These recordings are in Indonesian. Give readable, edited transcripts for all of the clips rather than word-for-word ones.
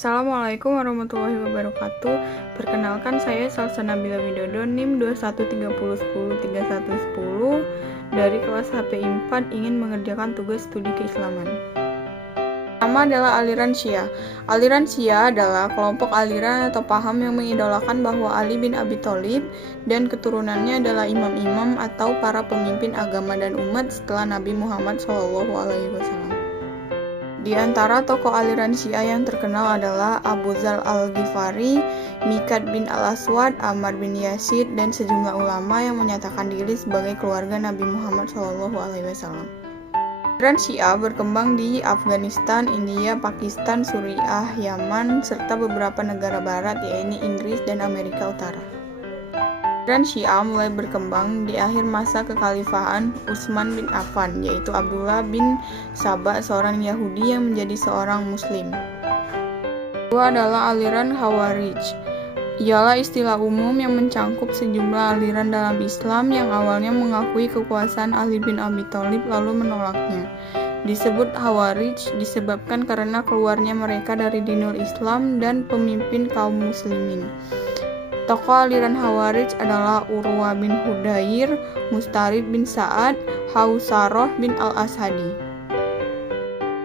Assalamualaikum warahmatullahi wabarakatuh. Perkenalkan, saya Salsa Nabila Widodo, NIM 2130103110 dari kelas HP 4 ingin mengerjakan tugas studi keislaman. Pertama adalah aliran Syiah. Aliran Syiah adalah kelompok aliran atau paham yang mengidolakan bahwa Ali bin Abi Thalib dan keturunannya adalah imam-imam atau para pemimpin agama dan umat setelah Nabi Muhammad SAW. Di antara tokoh aliran Syiah yang terkenal adalah Abu Dzar Al-Ghifari, Miqdad bin Al-Aswad, Ammar bin Yasid, dan sejumlah ulama yang menyatakan diri sebagai keluarga Nabi Muhammad SAW. Aliran Syiah berkembang di Afghanistan, India, Pakistan, Suriah, Yaman, serta beberapa negara barat, yaitu Inggris dan Amerika Utara. Aliran Syiah mulai berkembang di akhir masa kekhalifahan Utsman bin Affan, yaitu Abdullah bin Saba, seorang Yahudi yang menjadi seorang Muslim. Kedua adalah aliran Khawarij. Ialah istilah umum yang mencangkup sejumlah aliran dalam Islam yang awalnya mengakui kekuasaan Ali bin Abi Thalib lalu menolaknya. Disebut Khawarij disebabkan karena keluarnya mereka dari dinul Islam dan pemimpin kaum muslimin. Tokoh aliran Khawarij adalah Urwah bin Hudair, Mustarid bin Sa'ad, Hausaroh bin Al-Ashadi.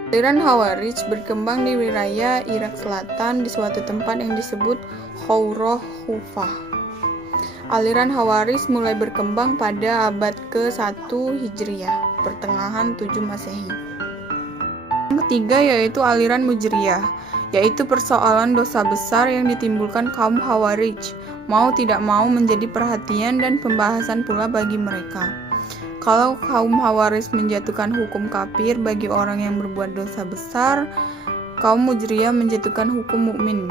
Aliran Khawarij berkembang di wilayah Irak Selatan di suatu tempat yang disebut Khawroh Khufah. Aliran Khawarij mulai berkembang pada abad ke-1 Hijriyah, pertengahan 7 Masehi. Yang ketiga yaitu aliran Mujriyah, yaitu persoalan dosa besar yang ditimbulkan kaum Khawarij, mau tidak mau menjadi perhatian dan pembahasan pula bagi mereka. Kalau kaum Khawarij menjatuhkan hukum kafir bagi orang yang berbuat dosa besar, kaum Mujriyah menjatuhkan hukum mukmin.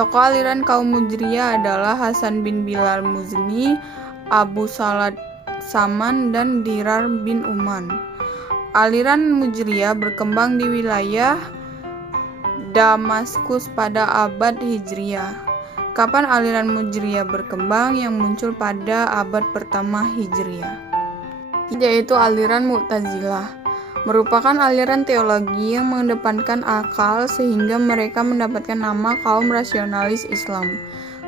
Tokoh aliran kaum Mujriyah adalah Hasan bin Bilal Muzni, Abu Salad Saman, dan Dirar bin Uman. Aliran Mujriyah berkembang di wilayah Damaskus pada abad Hijriyah. Kapan aliran Mujriyah berkembang? Yang muncul pada abad pertama Hijriyah, yaitu aliran Mu'tazilah, merupakan aliran teologi yang mengedepankan akal sehingga mereka mendapatkan nama kaum rasionalis Islam.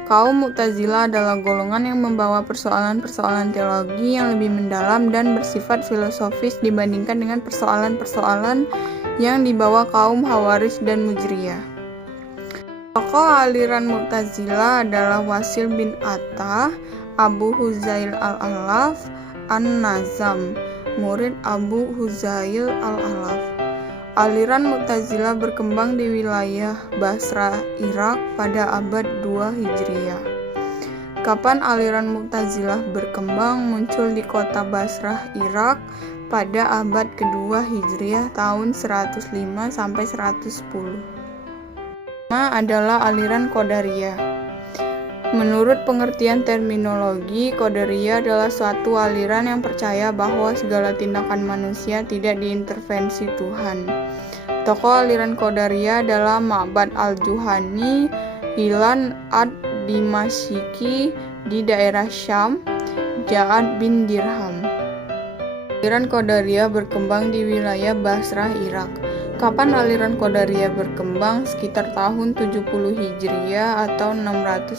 Kaum Mu'tazilah adalah golongan yang membawa persoalan-persoalan teologi yang lebih mendalam dan bersifat filosofis dibandingkan dengan persoalan-persoalan yang dibawa kaum Khawarij dan Mujriyah. Tokoh aliran Mu'tazilah adalah Wasil bin Atta, Abu Huzail al-Alaf, An-Nazam, murid Abu Huzail al-Alaf. Aliran Mu'tazilah berkembang di wilayah Basra, Irak pada abad 2 Hijriyah. Kapan aliran Mu'tazilah berkembang? Muncul di kota Basrah, Irak pada abad kedua Hijriyah tahun 105 sampai 110. Pertama adalah aliran Qadariyah. Menurut pengertian terminologi, Qadariyah adalah suatu aliran yang percaya bahwa segala tindakan manusia tidak diintervensi Tuhan. Tokoh aliran Qadariyah adalah Ma'bad al-Juhani, Hilan ad-Dimashqi di daerah Syam, Ja'ad bin Dirham. Aliran Qadariyah berkembang di wilayah Basrah, Irak. Kapan aliran Qadariyah berkembang? Sekitar tahun 70 Hijriyah atau 689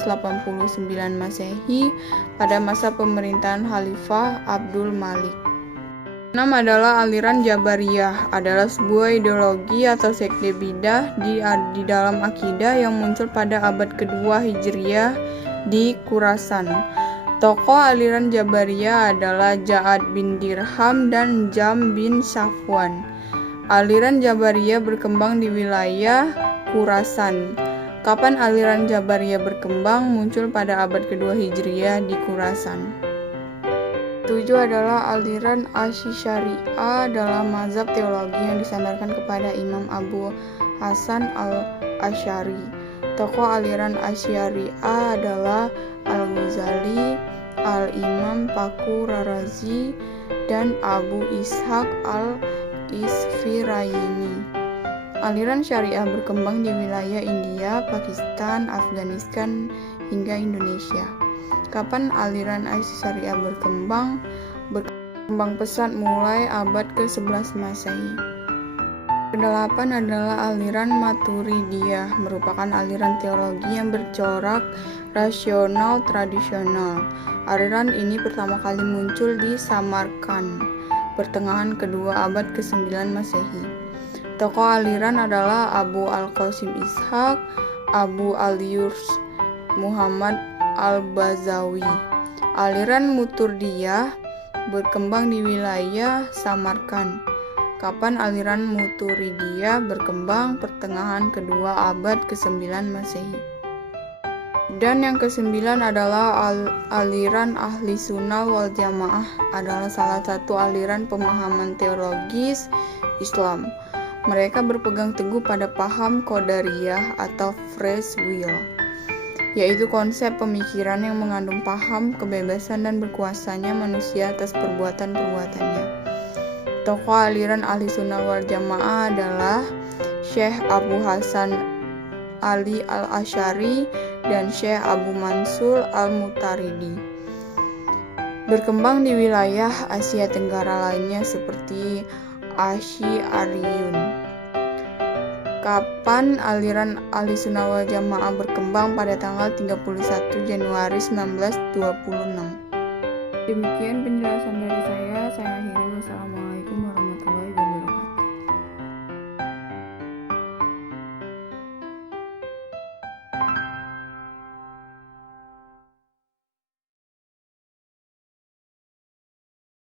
Masehi pada masa pemerintahan Khalifah Abdul Malik. 6 adalah aliran Jabariyah, adalah sebuah ideologi atau sekte bidah di dalam akidah yang muncul pada abad kedua Hijriyah di Khurasan. Tokoh aliran Jabariyah adalah Ja'ad bin Dirham dan Jam bin Safwan. Aliran Jabariyah berkembang di wilayah Khurasan. Kapan aliran Jabariyah berkembang? Muncul pada abad kedua Hijriyah di Khurasan. 7 adalah aliran Asy'ariyah dalam mazhab teologi yang disandarkan kepada Imam Abu Hasan al-Asy'ari. Tokoh aliran Asy'ariyah adalah Al-Ghazali, Al-Imam Fakhr Razi, dan Abu Ishaq al-Isfirayini. Aliran Syariah berkembang di wilayah India, Pakistan, Afghanistan, hingga Indonesia. Kapan aliran Asy'ariyah berkembang? Berkembang pesat mulai abad ke-11 Masehi. Kedelapan adalah aliran Maturidiyah, merupakan aliran teologi yang bercorak rasional tradisional. Aliran ini pertama kali muncul di Samarkand, pertengahan kedua abad ke-9 Masehi. Tokoh aliran adalah Abu Al-Qasim Ishaq, Abu Al-Yurs Muhammad Al-Bazawi. Aliran Maturidiyah berkembang di wilayah Samarkand. Kapan aliran Maturidiyah berkembang? Pertengahan kedua abad ke-9 Masehi. Dan yang ke-9 adalah aliran Ahli Sunnah wal Jamaah, adalah salah satu aliran pemahaman teologis Islam. Mereka berpegang teguh pada paham Qadariyah atau Free Will, yaitu konsep pemikiran yang mengandung paham kebebasan dan berkuasanya manusia atas perbuatan-perbuatannya. Tokoh aliran Ahli Sunnah wal Jamaah adalah Syekh Abu Hasan Ali Al-Asy'ari dan Syekh Abu Mansur Al-Mutaridi. Berkembang di wilayah Asia Tenggara lainnya seperti Asy'ariyun. Kapan aliran Ahli Sunnah wal Jamaah berkembang? Pada tanggal 31 Januari 1926. Demikian penjelasan dari saya akhiri. Wassalamualaikum.